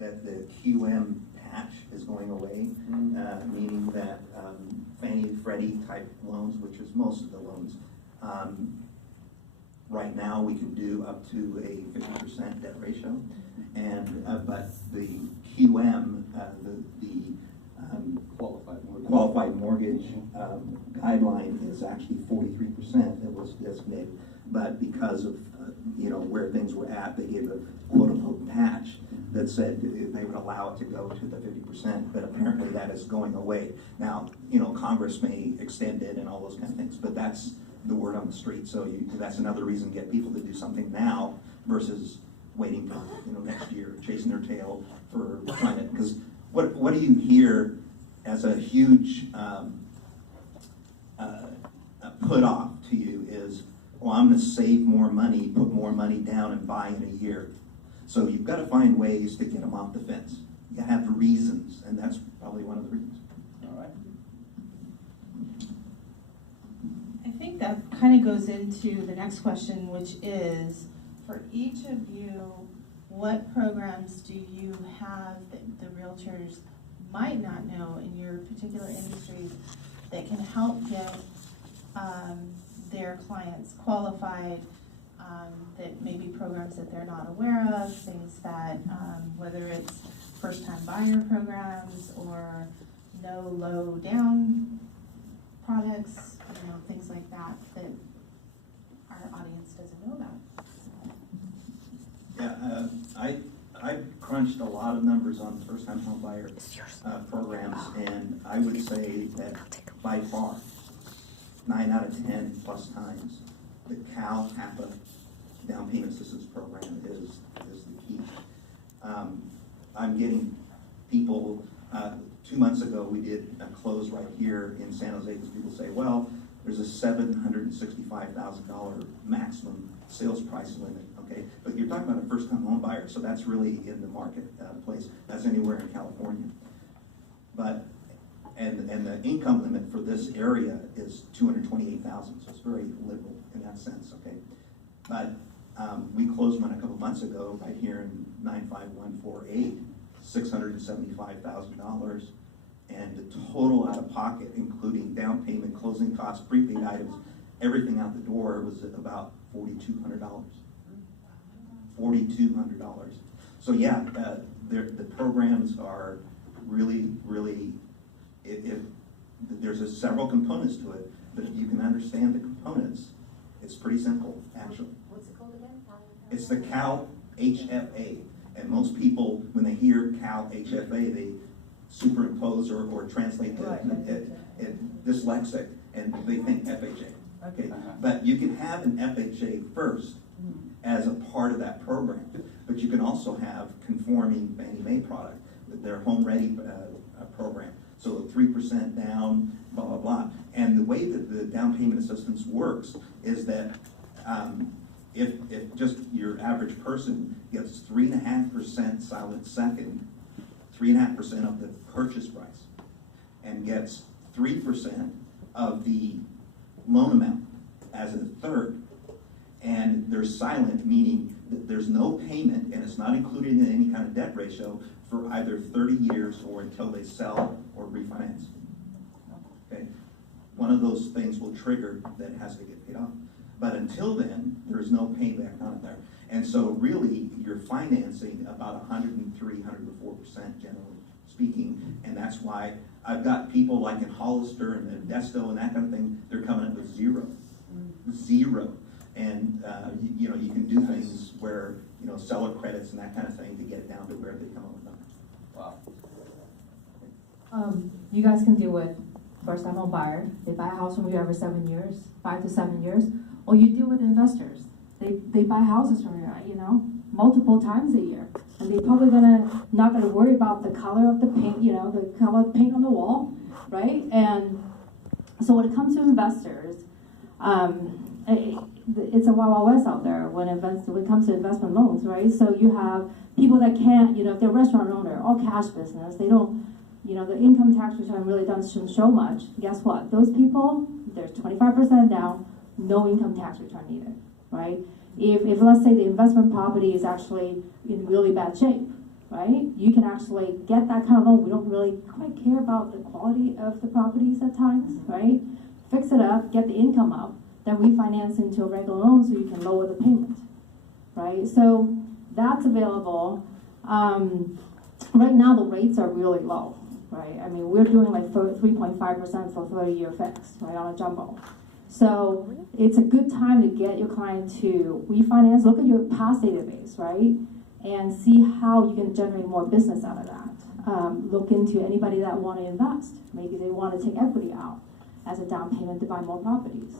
that the QM patch is going away, meaning that Fannie Freddie type loans, which is most of the loans, right now we can do up to a 50% debt ratio, and but the QM, the qualified mortgage guideline is actually 43% that was designated, but because of where things were at, they gave a quote unquote patch that said they would allow it to go to the 50%, but apparently that is going away. Now, Congress may extend it and all those kind of things, but that's the word on the street. So that's another reason to get people to do something now versus waiting for next year, chasing their tail for climate. Because what do you hear as a huge put off to you is, well, I'm going to save more money, put more money down, and buy in a year. So you've got to find ways to get them off the fence. You have reasons, and that's probably one of the reasons. All right. I think that kind of goes into the next question, which is, for each of you, what programs do you have that the realtors might not know in your particular industry that can help get their clients qualified, that maybe programs that they're not aware of, things that, whether it's first-time buyer programs or no low down products, things like that our audience doesn't know about. Yeah, I crunched a lot of numbers on first-time home buyer programs, and I would say that by far, 9 out of 10 plus times, the Cal HAPA down payment assistance program is the key. I'm getting people, 2 months ago we did a close right here in San Jose because people say, well, there's a $765,000 maximum sales price limit, okay? But you're talking about a first-time home buyer, so that's really in the marketplace. That's anywhere in California. But and the income limit for this area is $228,000, so it's very liberal in that sense, okay? But we closed one a couple months ago right here in 95148, $675,000, and the total out of pocket, including down payment, closing costs, prepaid items, everything out the door was about $4,200. $4,200. So yeah, the programs are really, really. There's several components to it, but if you can understand the components, it's pretty simple, actually. What's it called again? It's the Cal HFA, and most people, when they hear Cal HFA, they superimpose or translate it dyslexic, and they think FHA. Okay, but you can have an FHA first as a part of that program, but you can also have conforming Fannie Mae product, their Home Ready program. So 3% down, blah, blah, blah. And the way that the down payment assistance works is that if just your average person gets 3.5% silent second, 3.5% of the purchase price, and gets 3% of the loan amount as a third, and they're silent, meaning that there's no payment and it's not included in any kind of debt ratio for either 30 years or until they sell or refinance. Okay, one of those things will trigger that it has to get paid off. But until then, there's no payback on it there. And so really, you're financing about 103, 104% generally speaking, and that's why I've got people like in Hollister and Desto and that kind of thing, they're coming up with zero. And you can do things where, seller credits and that kind of thing to get it down to where they come up with numbers. Wow. You guys can deal with first-time home buyer. They buy a house from you every 7 years, 5 to 7 years. Or you deal with investors. They buy houses from you, multiple times a year. And they're probably not gonna worry about the color of the paint, the color of the paint on the wall, right? And so when it comes to investors, it's a wild west out there when it comes to investment loans, right? So you have people that can't, if they're a restaurant owner, all cash business, they don't, the income tax return really doesn't show much. Guess what? Those people, there's 25% down, no income tax return needed, right? If let's say the investment property is actually in really bad shape, right? You can actually get that kind of loan. We don't really quite care about the quality of the properties at times, right? Fix it up, get the income up, then refinance into a regular loan so you can lower the payment, right? So that's available. Right now the rates are really low, right? I mean, we're doing like 3.5% for 30-year fixed, right, on a jumbo. So it's a good time to get your client to refinance, look at your past database, right? And see how you can generate more business out of that. Look into anybody that want to invest. Maybe they want to take equity out as a down payment to buy more properties.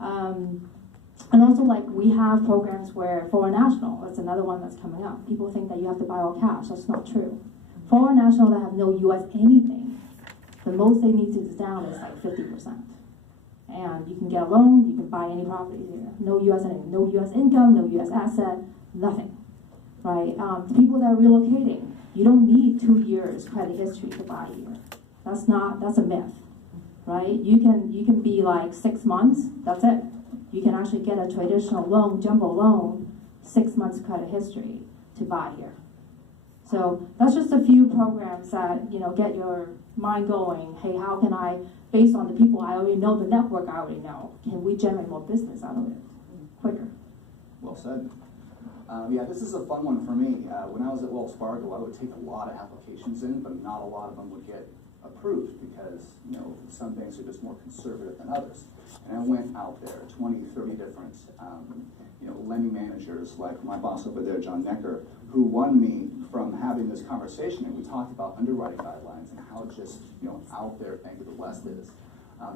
And also, like, we have programs where Foreign National, that's another one that's coming up. People think that you have to buy all cash. That's not true. Foreign National that have no U.S. anything, the most they need to down is like 50%. And you can get a loan, you can buy any property here. No U.S. anything, no U.S. income, no U.S. asset, nothing, right? People that are relocating, you don't need 2 years credit history to buy here. That's a myth, right? You can be like 6 months, that's it. You can actually get a traditional loan, jumbo loan, 6 months credit history to buy here. So that's just a few programs that, you know, get your mind going. Hey, how can I, based on the people I already know, the network I already know, can we generate more business out of it quicker? Well said. Yeah, this is a fun one for me. When I was at Wells Fargo, I would take a lot of applications in, but not a lot of them would get approved because, you know, some banks are just more conservative than others. And I went out there, 20, 30 different, you know, lending managers, like my boss over there, John Necker, who won me from having this conversation, and we talked about underwriting guidelines and how just, you know, out there Bank of the West is.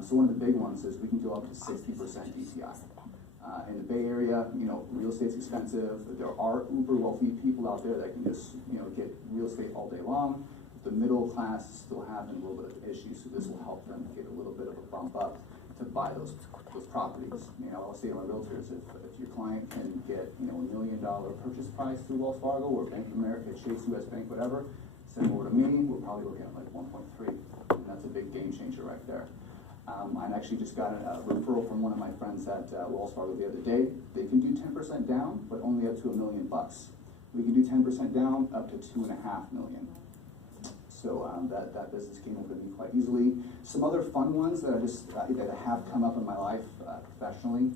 So one of the big ones is we can go up to 60% DTI. In the Bay Area, you know, real estate's expensive. There are uber wealthy people out there that can just, you know, get real estate all day long. The middle class is still having a little bit of issues, so this will help them get a little bit of a bump up to buy those properties. You know, I'll say to my realtors, if your client can get, you know, $1 million purchase price through Wells Fargo or Bank of America, Chase, U.S. Bank, whatever, send them over to me. We're probably looking at like 1.3, and that's a big game changer right there. I actually just got a referral from one of my friends at Wells Fargo the other day. They can do 10% down, but only up to $1 million. We can do 10% down up to $2.5 million. So that business came over to me quite easily. Some other fun ones that that have come up in my life professionally,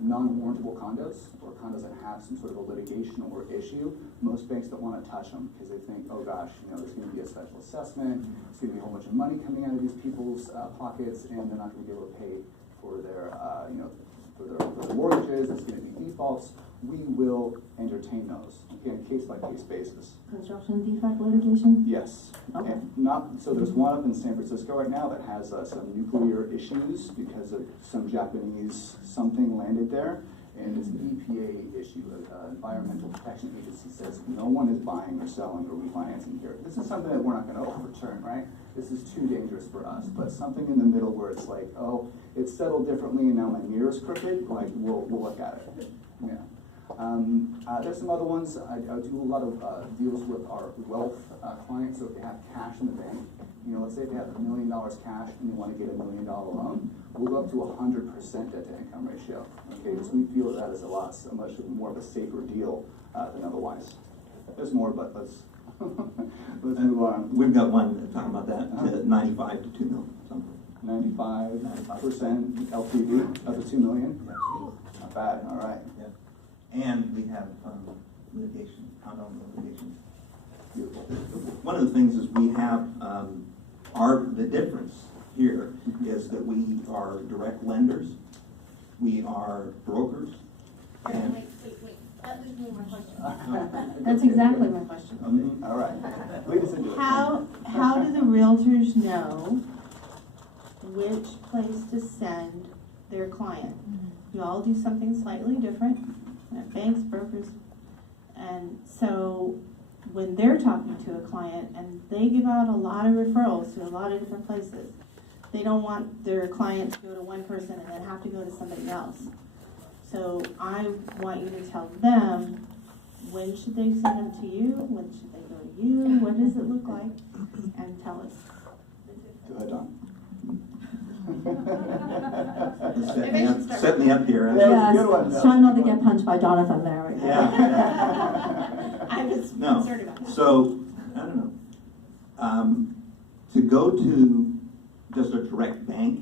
non-warrantable condos, or condos that have some sort of a litigation or issue. Most banks don't want to touch them because they think, oh gosh, you know, there's going to be a special assessment, there's going to be a whole bunch of money coming out of these people's pockets, and they're not going to be able to pay for their, you know, for their mortgages. There's going to be defaults. We will entertain those, okay, on case-by-case basis. Construction defect litigation? Yes. Okay. And so there's one up in San Francisco right now that has some nuclear issues because of some Japanese something landed there, and it's an EPA issue. Environmental Protection Agency says no one is buying or selling or refinancing here. This is something that we're not going to overturn, right? This is too dangerous for us. But something in the middle where it's like, oh, it's settled differently, and now my mirror's crooked. Like we'll look at it. Yeah. There's some other ones. I do a lot of deals with our wealth clients. So if they have cash in the bank, you know, let's say if they have $1 million cash and you want to get a $1 million loan, we'll go up to 100% debt to income ratio. Okay, because we feel that is a much more of a safer deal than otherwise. There's more, but let's move on. We've got one talking about that, to 95 to 2 million, something. 95% LTV up to $2 million. Not bad. All right. Yeah. And we have litigation, condo litigation. Beautiful. One of the things is we have the difference here is that we are direct lenders, we are brokers, and Wait. That didn't mean my question. That's exactly my question. All right. Lead us into it. How do the realtors know which place to send their client? You all do something slightly different. Banks, brokers, and so when they're talking to a client and they give out a lot of referrals to a lot of different places, they don't want their client to go to one person and then have to go to somebody else. So I want you to tell them, when should they send them to you, when should they go to you, what does it look like, and tell us. Go ahead, Don. Set me up here. Yeah. Good one, Yes, try not to get punched by Jonathan there. Yeah. I'm was No. concerned about that. So, I don't know. To go to just a direct bank,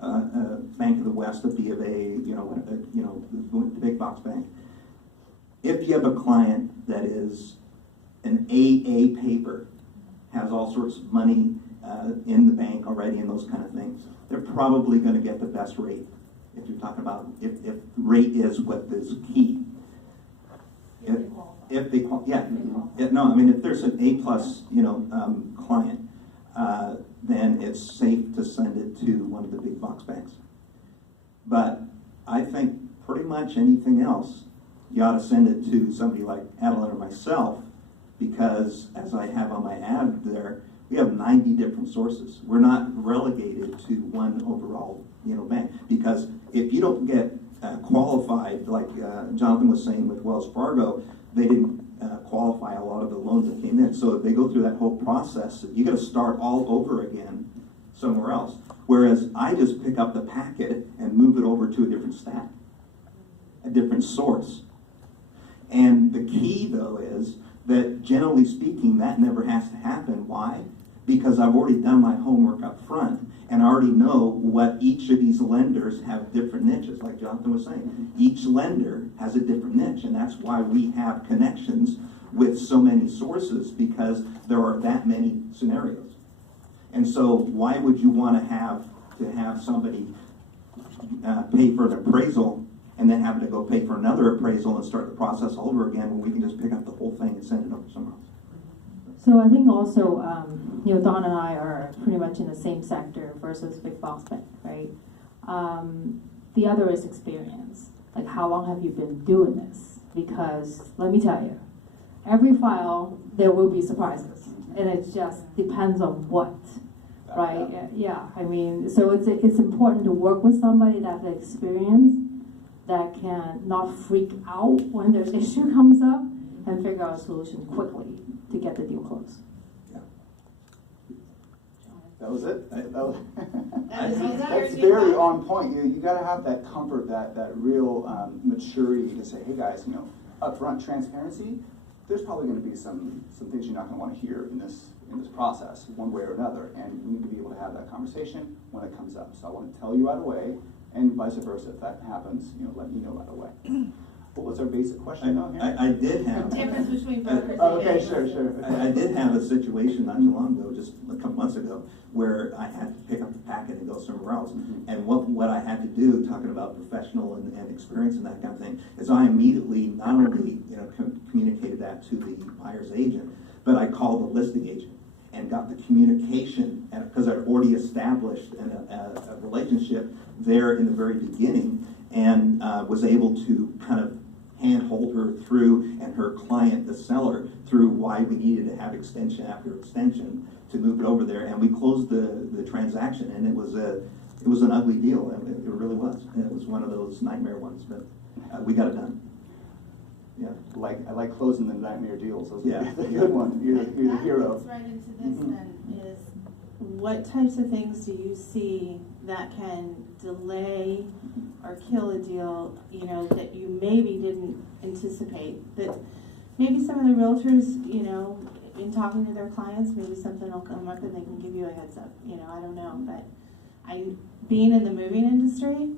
Bank of the West, the B of A, the big box bank. If you have a client that is an AA paper, has all sorts of money in the bank already and those kind of things, they're probably going to get the best rate. If you're talking about if rate is what is key. If they qualify. No, I mean, if there's an A plus, client, then it's safe to send it to one of the big box banks. But I think pretty much anything else, you ought to send it to somebody like Adeline or myself, because as I have on my ad there, we have 90 different sources. We're not relegated to one overall, bank, because if you don't get qualified, like Jonathan was saying with Wells Fargo, they didn't qualify a lot of the loans that came in. So if they go through that whole process, you got to start all over again somewhere else. Whereas I just pick up the packet and move it over to a different stack, a different source. And the key, though, is that generally speaking, that never has to happen. Why? Because I've already done my homework up front, and I already know what each of these lenders have different niches, like Jonathan was saying. Each lender has a different niche, and that's why we have connections with so many sources, because there are that many scenarios. And so why would you want to have somebody pay for an appraisal and then having to go pay for another appraisal and start the process all over again when we can just pick up the whole thing and send it over somewhere else? So I think also, Don and I are pretty much in the same sector versus big box bank, right? The other is experience. Like, how long have you been doing this? Because let me tell you, every file there will be surprises, and it just depends on what, right? Yeah, I mean, so it's important to work with somebody that has experience, that can not freak out when there's issue comes up, and figure out a solution quickly to get the deal closed. Yeah. That was it? That's That's very on point. You got to have that comfort, that real maturity to say, hey guys, upfront transparency. There's probably going to be some things you're not going to want to hear in this process, one way or another, and we need to be able to have that conversation when it comes up. So I want to tell you right away, and vice versa. If that happens, let me know right away. What was our basic question now here? I did have. The difference between brokers and Okay, agents. sure. I did have a situation not too long ago, just a couple months ago, where I had to pick up the packet and go somewhere else. And what I had to do, talking about professional and experience and that kind of thing, is I immediately not only communicated that to the buyer's agent, but I called the listing agent and got the communication, because I'd already established a relationship there in the very beginning, and was able to kind of handhold her through, and her client, the seller, through why we needed to have extension after extension to move it over there. And we closed the transaction, and it was an ugly deal. It really was. And it was one of those nightmare ones, but we got it done. Yeah. I like closing the nightmare deals. Those Yeah. are the good one. You're the hero. That right into this then is, what types of things do you see that can delay or kill a deal, that you maybe didn't anticipate? That maybe some of the realtors, in talking to their clients, maybe something will come up and they can give you a heads up. I don't know. But being in the moving industry,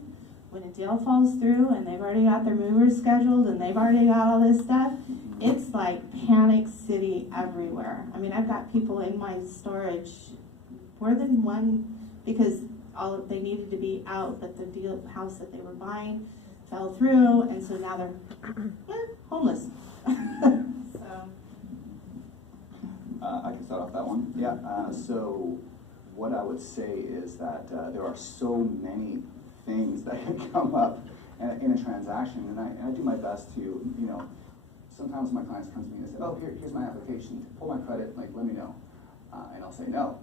when a deal falls through and they've already got their movers scheduled and they've already got all this stuff, it's like panic city everywhere. I mean, I've got people in my storage, more than one, because they needed to be out, but the house that they were buying fell through, and so now they're homeless. So I can start off that one. Yeah. So what I would say is that there are so many things that can come up in a transaction, and I do my best to, sometimes my clients come to me and say, oh, here's my application, pull my credit, let me know. And I'll say, no,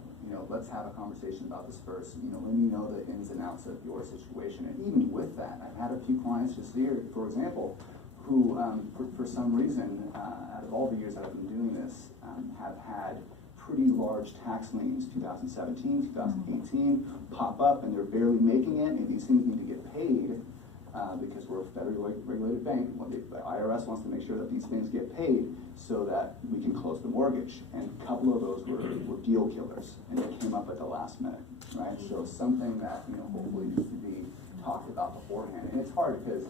let's have a conversation about this first. Let me know the ins and outs of your situation. And even with that, I've had a few clients just here, for example, who, for some reason, out of all the years that I've been doing this, have had pretty large tax liens, 2017, 2018, pop up, and they're barely making it, and these things need to get paid. because we're a federally regulated bank. When the IRS wants to make sure that these things get paid so that we can close the mortgage. And a couple of those were deal killers, and they came up at the last minute, right? So something that, you know, hopefully needs to be talked about beforehand. And it's hard because,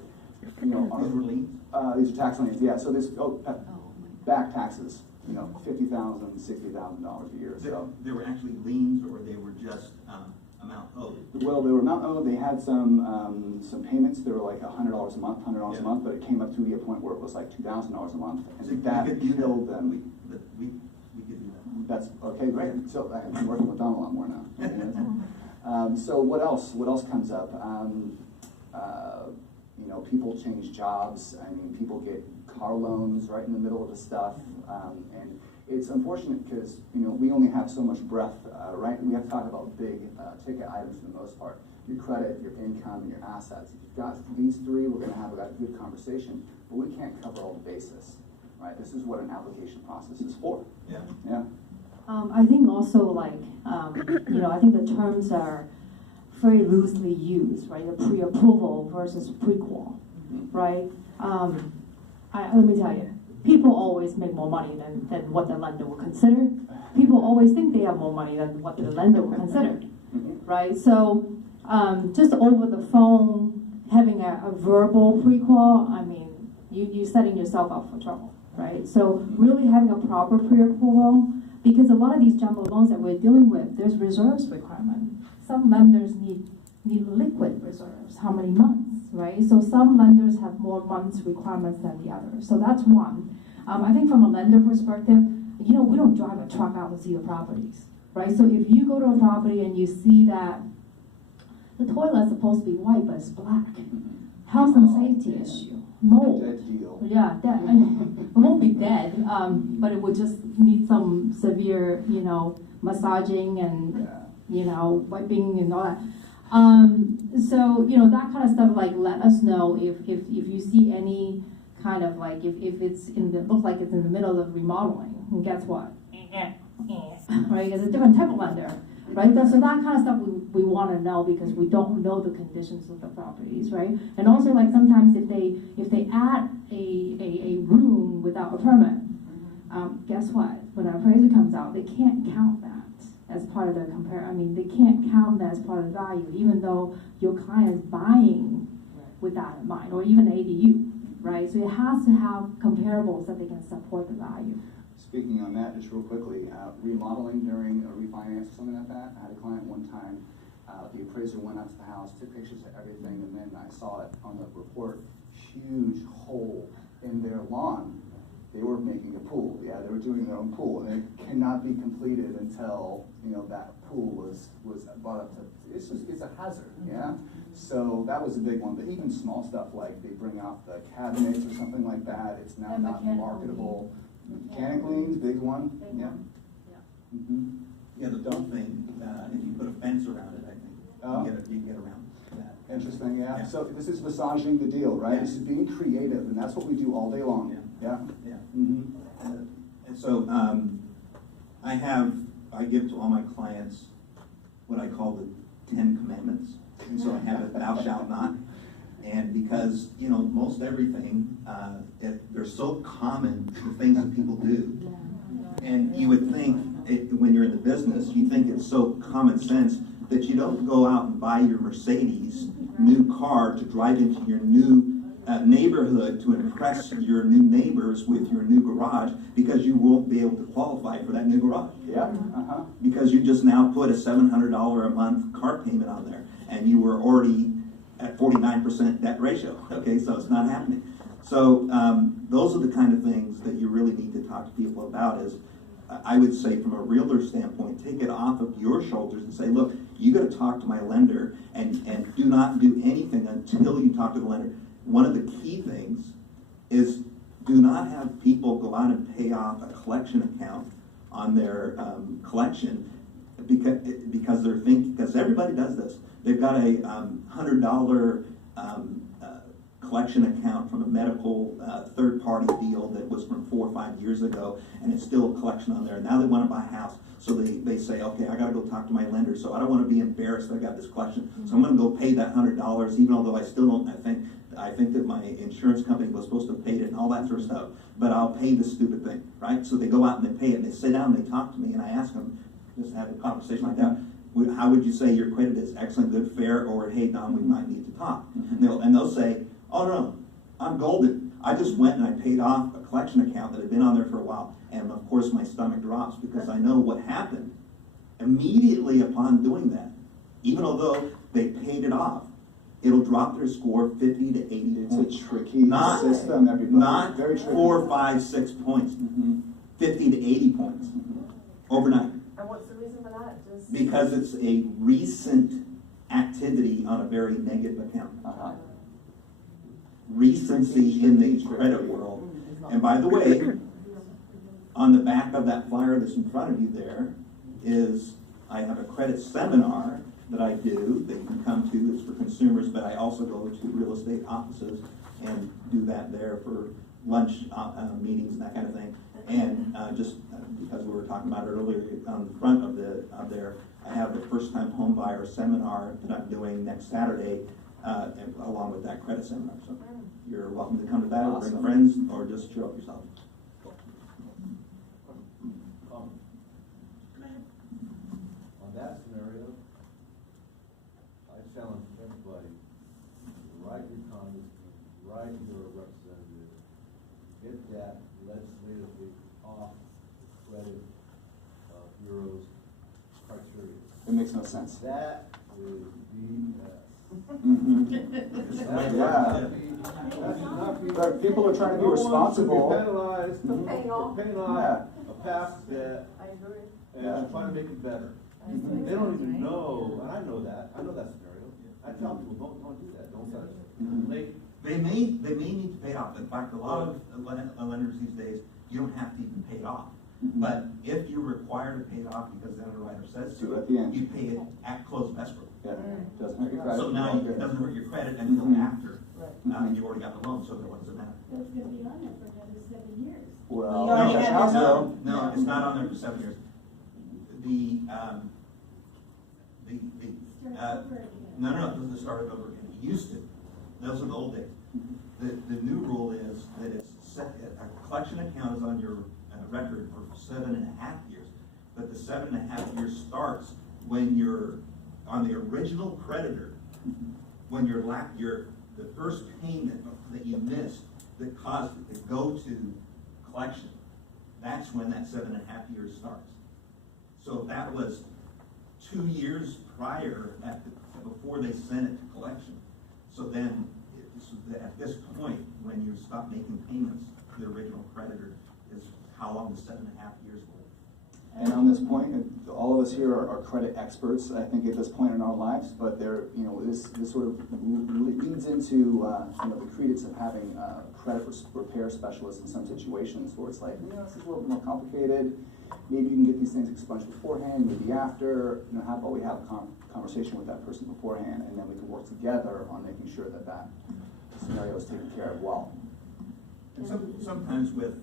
you know, These were liens? these are tax liens, yeah. So this, back taxes, you know, $50,000, $60,000 a year. So There were actually liens, or they were just amount owed? well, they were not owed. They had some payments. They were like $100 a month, $100 a month, but it came up to be a point where it was like $2,000 a month, So and that we could do killed that. them. We could do that. That's okay, great. So I'm working with Don a lot more now. So what else? What else comes up? You know, people change jobs. I mean, people get car loans right in the middle of the stuff, and it's unfortunate because, you know, we only have so much breadth, right? We have to talk about big ticket items for the most part. Your credit, your income, and your assets. If you've got these three, we're going to have a good conversation, but we can't cover all the bases, right? This is what an application process is for. Yeah. Yeah. I think also like, you know, I think the terms are very loosely used, right? The pre-approval versus prequal, right? Let me tell you, people always make more money than what the lender will consider. People always think they have more money than what the lender will consider, right? So just over the phone, having a verbal prequal, I mean, you're setting yourself up for trouble, right? So really having a proper pre-approval, because a lot of these jumbo loans that we're dealing with, there's reserves requirement. Some lenders need liquid reserves, how many months, right? So some lenders have more months requirements than the others. So that's one. I think from a lender perspective, you know, we don't drive a truck out to see the properties, right? So if you go to a property and you see that the toilet's supposed to be white, but it's black, health and safety issue, mold. Dead deal. Yeah, dead. I mean, it won't be dead, but it would just need some severe, you know, massaging and, you know, wiping and all that. So, you know, that kind of stuff, like, let us know if you see any kind of, like, if it's looks like it's in the middle of remodeling, and guess what? Right, it's a different type of lender, right? So that kind of stuff we want to know, because we don't know the conditions of the properties, right? And also, like, sometimes if they add a room without a permit, guess what? When an appraiser comes out, they can't count that as part of their they can't count that as part of the value, even though your client is buying with that in mind, or even ADU, right? So it has to have comparables that they can support the value. Speaking on that, just real quickly, remodeling during a refinance or something like that. I had a client one time, the appraiser went up to the house, took pictures of everything, and then I saw it on the report, huge hole in their lawn. They were making a pool, yeah, they were doing their own pool, and it cannot be completed until, you know, that pool was brought up to, it's a hazard, yeah? So that was a big one, but even small stuff like they bring out the cabinets or something like that, it's now And not mechanical marketable. Mechanic liens, big one, yeah. Yeah, the dog thing, if you put a fence around it, I think, Oh. you can get around that. Interesting, yeah. Yeah. So this is massaging the deal, right? Yeah. This is being creative, and that's what we do all day long. Yeah. Yeah. Yeah. And so I give to all my clients what I call the 10 Commandments. And so I have it, thou shalt not. And because, you know, most everything, they're so common, the things that people do. And you would think, when you're in the business, you think it's so common sense that you don't go out and buy your Mercedes new car to drive into your new neighborhood to impress your new neighbors with your new garage, because you won't be able to qualify for that new garage. Yeah, Because you just now put a $700 a month car payment on there, and you were already at 49% debt ratio. Okay, so it's not happening. So those are the kind of things that you really need to talk to people about. Is I would say, from a realtor standpoint, take it off of your shoulders and say, look, you got to talk to my lender, and do not do anything until you talk to the lender. One of the key things is do not have people go out and pay off a collection account on their collection because they're thinking, because everybody does this. They've got a $100 collection account from a medical third-party deal that was from 4 or 5 years ago, and it's still a collection on there. Now they want to buy a house, so they say, okay, I got to go talk to my lender, so I don't want to be embarrassed that I got this collection, so I'm going to go pay that $100, even although I still don't. I think that my insurance company was supposed to have paid it and all that sort of stuff, but I'll pay this stupid thing, right? So they go out and they pay it, and they sit down and they talk to me, and I ask them, just have a conversation like that. How would you say your credit is? Excellent, good, fair, or hey, Don, we might need to talk. And they'll say, oh no, I'm golden. I just went and I paid off a collection account that had been on there for a while, and of course my stomach drops because I know what happened immediately upon doing that. Even although they paid it off, it'll drop their score 50 to 80 It's points. a tricky Not- system, everybody. Not Very tricky. 4, 5, 6 points, 50 to 80 points overnight. And what's the reason for that? Just Because it's a recent activity on a very negative account. Uh-huh. Recency in the credit world. And by the way, on the back of that flyer that's in front of you there is, I have a credit seminar that I do that you can come to. It's for consumers, but I also go to real estate offices and do that there for lunch meetings and that kind of thing. And just because we were talking about it earlier, on the front of there, I have the first-time home buyer seminar that I'm doing next Saturday, and along with that credit seminar. So you're welcome to come to that, or bring Awesome. friends, or just show up yourself. On that scenario, I challenge everybody to write your congressman, write your representative, get that legislatively off the credit bureau's criteria. It makes no sense. That is BS. Yeah. But people are trying to be responsible. Penalized, Mhm. Paying off. penalize a past debt I agree. and trying to make it better. They don't even know, and I know that scenario. I tell people, don't do that, don't touch it. Late. They may need to pay it off. In fact, a lot of lenders these days, you don't have to even pay it off. But if you're required to pay it off because the underwriter says Do it to, at the end. you pay it at close of escrow. Yeah, doesn't hurt your credit. So now it doesn't hurt your credit until Mhm. after you already got the loan, so what does it matter? That's gonna be on there for another 7 years. Well, You already that's had house this though. No, it's not on there for 7 years. The Start over again. no, it doesn't start it over again. It used to. Those are the old days. The new rule is that it's set, a collection account is on your record for 7.5 years, but the 7.5 years starts when you're on the original creditor, when the first payment that you missed that caused it to go to collection. That's when that 7.5 years starts. So that was 2 years prior before they sent it to collection. So then, at this point, when you stop making payments to the original creditor, is how long the 7.5 years will. And on this point, all of us here are credit experts, I think, at this point in our lives, but this sort of leads into, the credence of having credit repair specialists in some situations where it's like, this is a little bit more complicated. Maybe you can get these things expunged beforehand, maybe after, how about we have a conversation with that person beforehand, and then we can work together on making sure that scenario is taken care of well. And sometimes with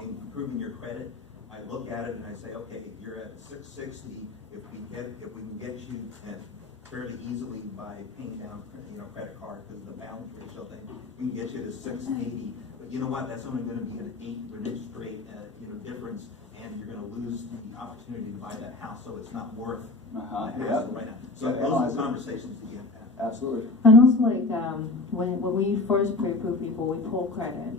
improving your credit, I look at it and I say, okay, you're at 660. If we can get you fairly easily by paying down, credit card because of the balance ratio thing, we can get you to 680. But you know what? That's only going to be an 8 interest rate, difference, and you're going to lose the opportunity to buy that house. So it's not worth the hassle right now. So those are the conversations that you have to have. Absolutely. And also, like, when we first pre-approve people, we pull credit.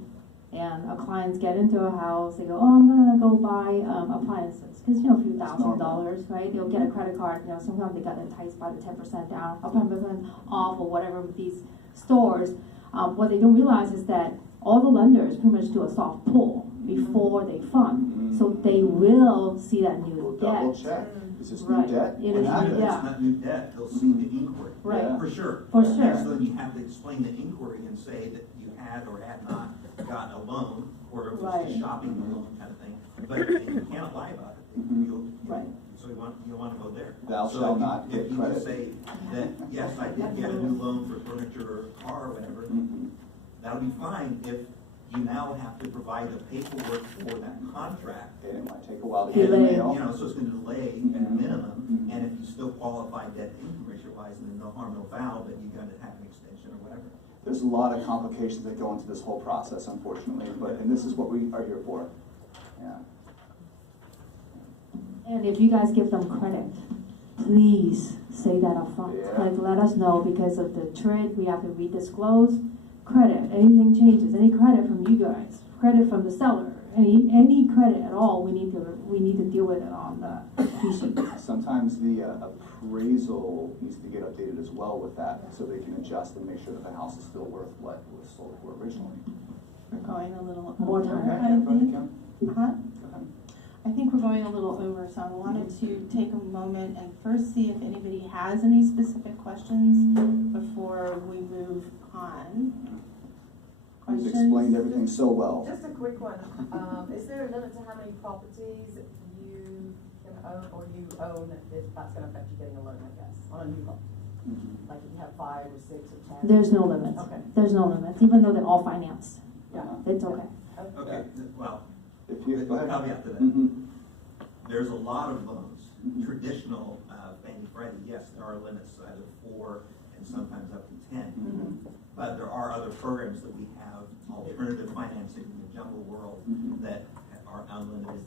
And our clients get into a house, they go, oh, I'm gonna go buy appliances, because a few $1,000s, right? They'll get a credit card, sometimes they got enticed by the 10% down, or 10% off, or whatever with these stores. What they don't realize is that all the lenders pretty much do a soft pull before they fund, so they will see that new Double debt. check. Is this Right. new debt? It What is, happened? yeah. It's not new debt, they'll see the inquiry. Right. For sure. For sure. And so then you have to explain the inquiry and say that you had or had not gotten a loan, or it was Right. just shopping loan kind of thing. But you cannot lie about it. Right. So you want to go there. Thou So shalt if you- not get If you credit. would say that, yes, I did get a new loan for furniture or a car or whatever, Mhm. that'll be fine if you now have to provide the paperwork for that contract. And it might take a while to get in the Delay. mail. You know, so it's gonna delay at a minimum, Mhm. and if you still qualify debt to income ratio wise, then no harm, no foul, but you gotta have an extension or whatever. There's a lot of complications that go into this whole process, unfortunately, and this is what we are here for. Yeah. And if you guys give them credit, please say that up front. Yeah. Like, let us know because of the TRID, we have to redisclose. Credit, anything changes, any credit from you guys, credit from the seller, any credit at all, we need to deal with it on the fee sheet. Sometimes the appraisal needs to get updated as well with that, so they can adjust and make sure that the house is still worth what it was sold for originally. We're going a little More over, time. I Go ahead, think. Kim. Huh? Go ahead. I think we're going a little over, so I wanted to take a moment and first see if anybody has any specific questions before we move on. You've Questions? explained everything so well. Just a quick one. Is there a limit to how many properties you can own or you own if that's gonna affect you getting a loan, I guess, on a new home? Mhm. Like if you have 5 or 6 or 10? There's no limits. Okay. There's no limits, even though they're all financed. Yeah. It's okay. Okay, well, If you, go ahead. caveat to that. Mhm. There's a lot of loans, Mhm. traditional Fannie Freddie, yes, there are limits, either 4 and sometimes up to 10. Mhm. But there are other programs that we have, alternative financing in the jungle world, Mhm. that are unlimited.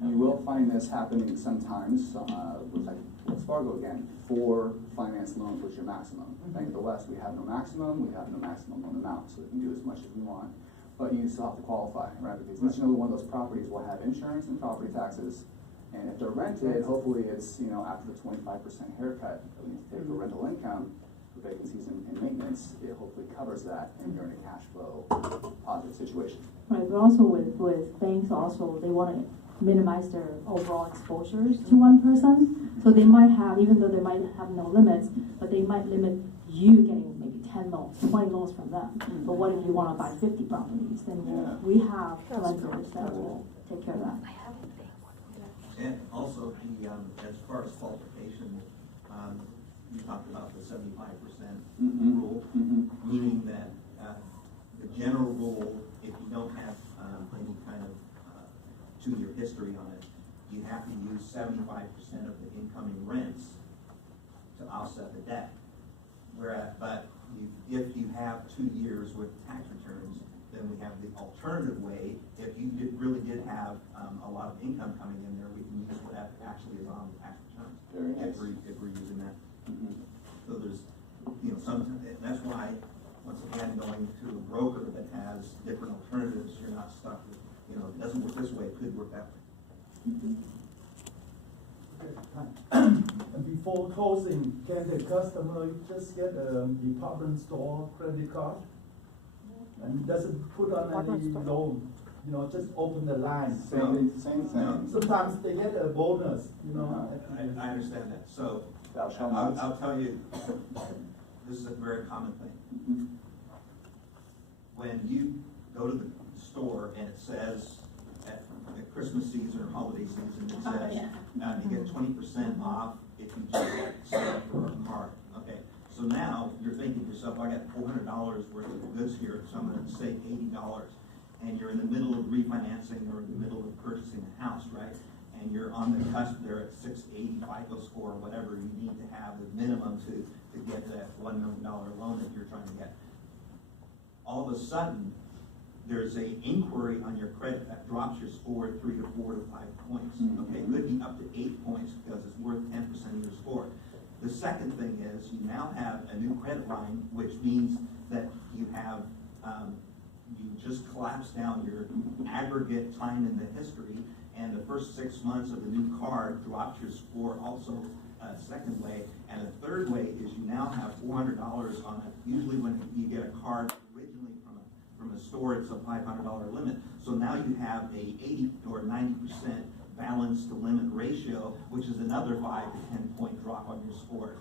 You will find this happening sometimes with like Wells Fargo again, for finance loans was your maximum. Bank of the West, we have no maximum, we have no maximum loan amount, so we can do as much as we want. But you still have to qualify, right? Because each and every one of those properties will have insurance and property taxes. And if they're rented, hopefully it's, after the 25% haircut that we need to take for rental income, for vacancies and maintenance, it hopefully covers that and you're in a cash flow positive situation. Right, but also with banks also, they want to minimize their overall exposures to one person. So they might have, even though they might have no limits, but they might limit you getting maybe 10 loans, 20 loans from them. But what if you want to buy 50 properties? Then we have lenders that will take care of that. And also, as far as qualification, you talked about the 75% Mhm. rule, Mhm. meaning that the general rule, if you don't have any kind of 2-year history on it, you have to use 75% of the incoming rents to offset the debt. If you have 2 years with tax returns, then we have the alternative way. If you really did have a lot of income coming in there, we can use what actually is on the tax returns. Very nice. If we're using that. Mhm. So there's, that's why, once again, going to a broker that has different alternatives, you're not stuck with, it doesn't work this way, it could work that way. And before closing, can the customer just get a department store credit card? And doesn't put on any loan, just open the line. Same thing. Sometimes they get a bonus, I understand that, so, Thou shalt not. I'll tell you, this is a very common thing. Mhm. When you go to the store and it says, at Christmas season or holiday season, it says, you get 20% off if you just sign up for a card. Okay, so now you're thinking to yourself, I got $400 worth of goods here, so I'm gonna save $80. And you're in the middle of refinancing or in the middle of purchasing a house, right? And you're on the cusp there at 680 FICO score or whatever you need to have as minimum to get that $1 million loan that you're trying to get. All of a sudden, there's a inquiry on your credit that drops your score 3 to 4 to 5 points. Okay, it could be up to 8 points because it's worth 10% of your score. The second thing is you now have a new credit line, which means that you have, you just collapsed down your aggregate time in the history, and the first 6 months of the new card drops your score also a second way. And a third way is you now have $400 on it. Usually when you get a card originally from a store, it's a $500 limit. So now you have a 80 or 90% balance to limit ratio, which is another 5 to 10 point drop on your score.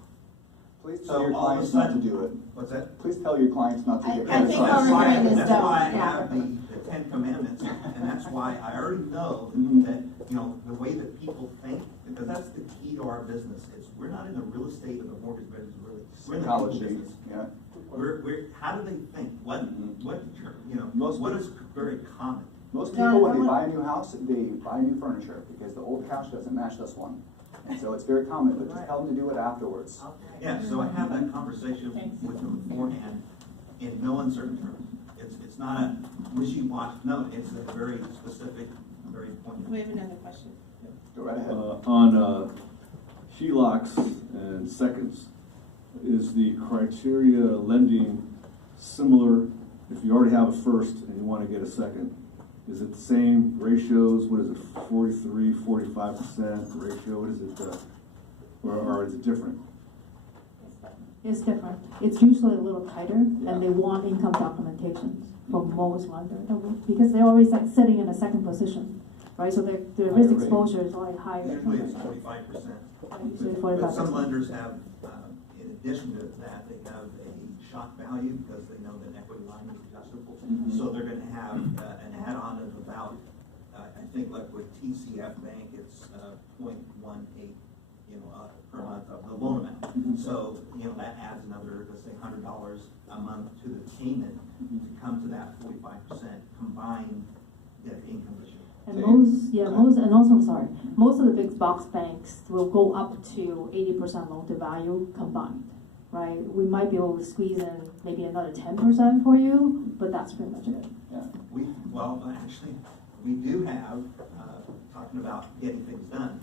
Please So tell your all of a clients not to sudden- do it. What's that? Please tell your clients not to do it. I think That's all we're why- doing is That's why I don't, yeah. have the Ten Commandments, and that's why I already know Mhm. that, you know, the way that people think, because that's the key to our business, is we're not in the real estate of the mortgage business, really. We're in the people Psychology, business. yeah. How do they think? What, Mhm. you know, Most what people- is very common? Most John, people, when I they want- buy a new house, they buy new furniture because the old couch doesn't match this one. And so it's very common, but just tell them to do it afterwards. Yeah, so I have that conversation with them beforehand in no uncertain terms. It's not a wishy-washy, no, it's a very specific, very pointed. We have another question. Go right ahead. On HELOCs and seconds, is the criteria lending similar if you already have a first and you want to get a second? Is it the same ratios? What is it, 43, 45% ratio? What is it, or is it different? It's different. It's usually a little tighter, and they want income documentation for most lenders, because they're always like sitting in a second position, right? So their risk Higher rate. exposure is like higher. Usually it's 45%. Usually But some 45%. lenders have, in addition to that, they have a shock value because they know that equity line is adjustable. Mhm. So they're gonna have an add-on of about, I think like with TCF Bank, it's 0.18, you know, per month of the loan amount. Mhm. So, you know, that adds another, let's say, $100 a month to the payment to come to that 45% combined debt income ratio. And most of the big box banks will go up to 80% loan to value combined, right? We might be able to squeeze in maybe another 10% for you, but that's pretty much it. Yeah. Actually, we do have, talking about getting things done,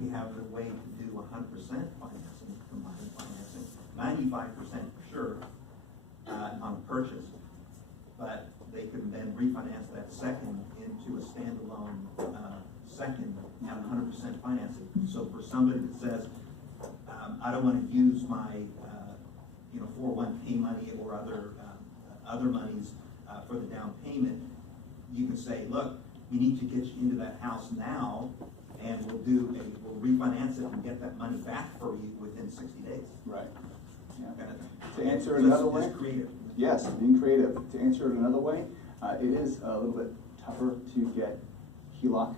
we have a way to do 100% financing, combined financing, 95% for sure, on a purchase. But they can then refinance that second into a standalone, second at 100% financing. So for somebody that says, I don't wanna use my, 401k money or other monies, for the down payment, you can say, look, we need to get you into that house now, and we'll refinance it and get that money back for you within 60 days. Right. Yeah. Kind of thing. To answer So another it's way? creative. Yes, being creative. To answer it another way, it is a little bit tougher to get HELOC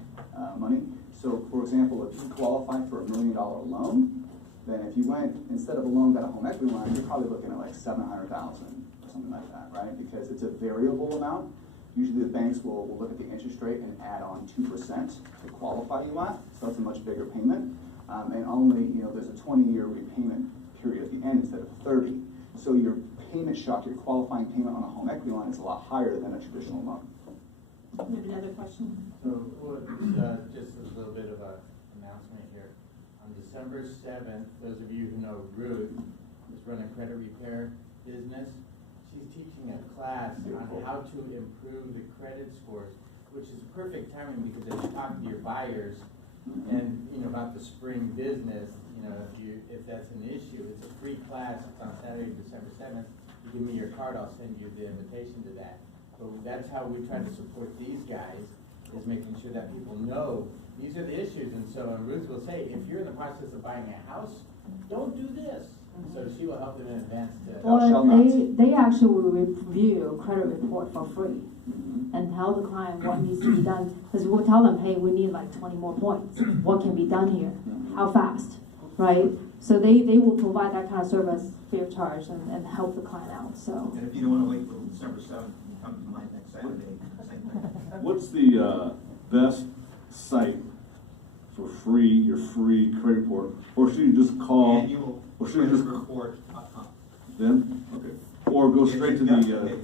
money. So, for example, if you qualify for $1 million loan, then if you went, instead of a loan, got a home equity line, you're probably looking at like $700,000 or something like that, right? Because it's a variable amount. Usually the banks will look at the interest rate and add on 2% to qualify you at, so that's a much bigger payment. And only, there's a 20-year repayment period at the end instead of 30. So your payment shock, your qualifying payment on a home equity line is a lot higher than a traditional loan. We have another question. So, just a little bit of an announcement here. On December 7th, those of you who know Ruth, who's running a credit repair business, she's teaching a class on how to improve the credit scores, which is perfect timing because as you talk to your buyers and, about the spring business, if that's an issue, it's a free class. It's on Saturday, December 7th. You give me your card, I'll send you the invitation to that. So that's how we try to support these guys, is making sure that people know these are the issues. And so Ruth will say, if you're in the process of buying a house, don't do this. So she will help them in advance to. shall Or not. they actually will review credit report for free and tell the client what needs to be done. Because we'll tell them, hey, we need like 20 more points. What can be done here? How fast, right? So they will provide that kind of service free of charge and help the client out, so. And if you don't wanna wait till December 7th, you come to mine next Saturday, same thing. What's the best site for your free credit report? Or should you just call Annual or should you just- creditreport.com. them? Okay. Or go straight to the,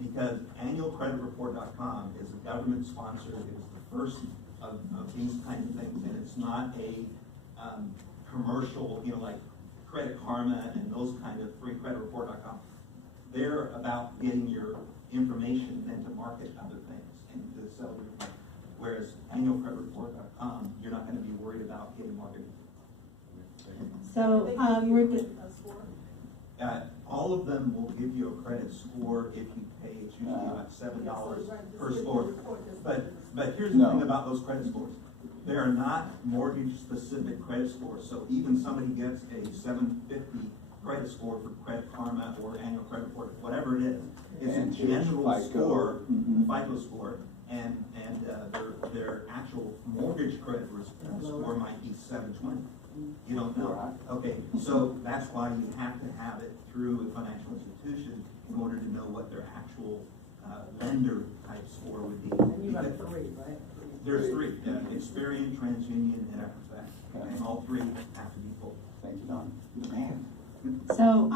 Because annualcreditreport.com is a government sponsored, it was the first of these kind of things, and it's not a commercial, like Credit Karma and those kind of free creditreport.com. They're about getting your information then to market other things and to sell your thing. Whereas annualcreditreport.com, you're not gonna be worried about getting marketing. So, All of them will give you a credit score if you pay. It's usually about $7 per score. But here's the No. thing about those credit scores. There are not mortgage-specific credit scores, so even somebody gets a 750 credit score for Credit Karma or annual credit report, whatever it is, it's a And general FICO. score, Mhm. FICO score, and their actual mortgage credit score might be 720. You don't know. Right. Okay, so that's why you have to have it through a financial institution in order to know what their actual lender type score would be. And you have Because three, right? There's three, Experian, TransUnion, and Equifax, and all three have to be full. Thank you, Don. Man. So,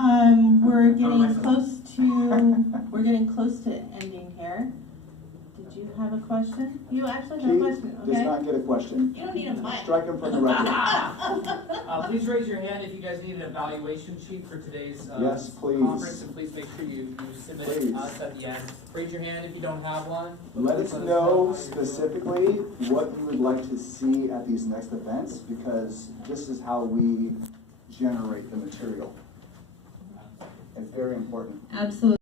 we're getting close to ending here. Did you have a question? You actually have a question, Keith does okay? not get a question. You don't need a mic. Strike him from the record. Please raise your hand if you guys need an evaluation sheet for today's Yes, please. conference, and please make sure you submit it Please. to us at the end. Raise your hand if you don't have one. Let us Please know how you specifically what you would like to see at these next events, because this is how we generate the material. It's very important. Absolutely.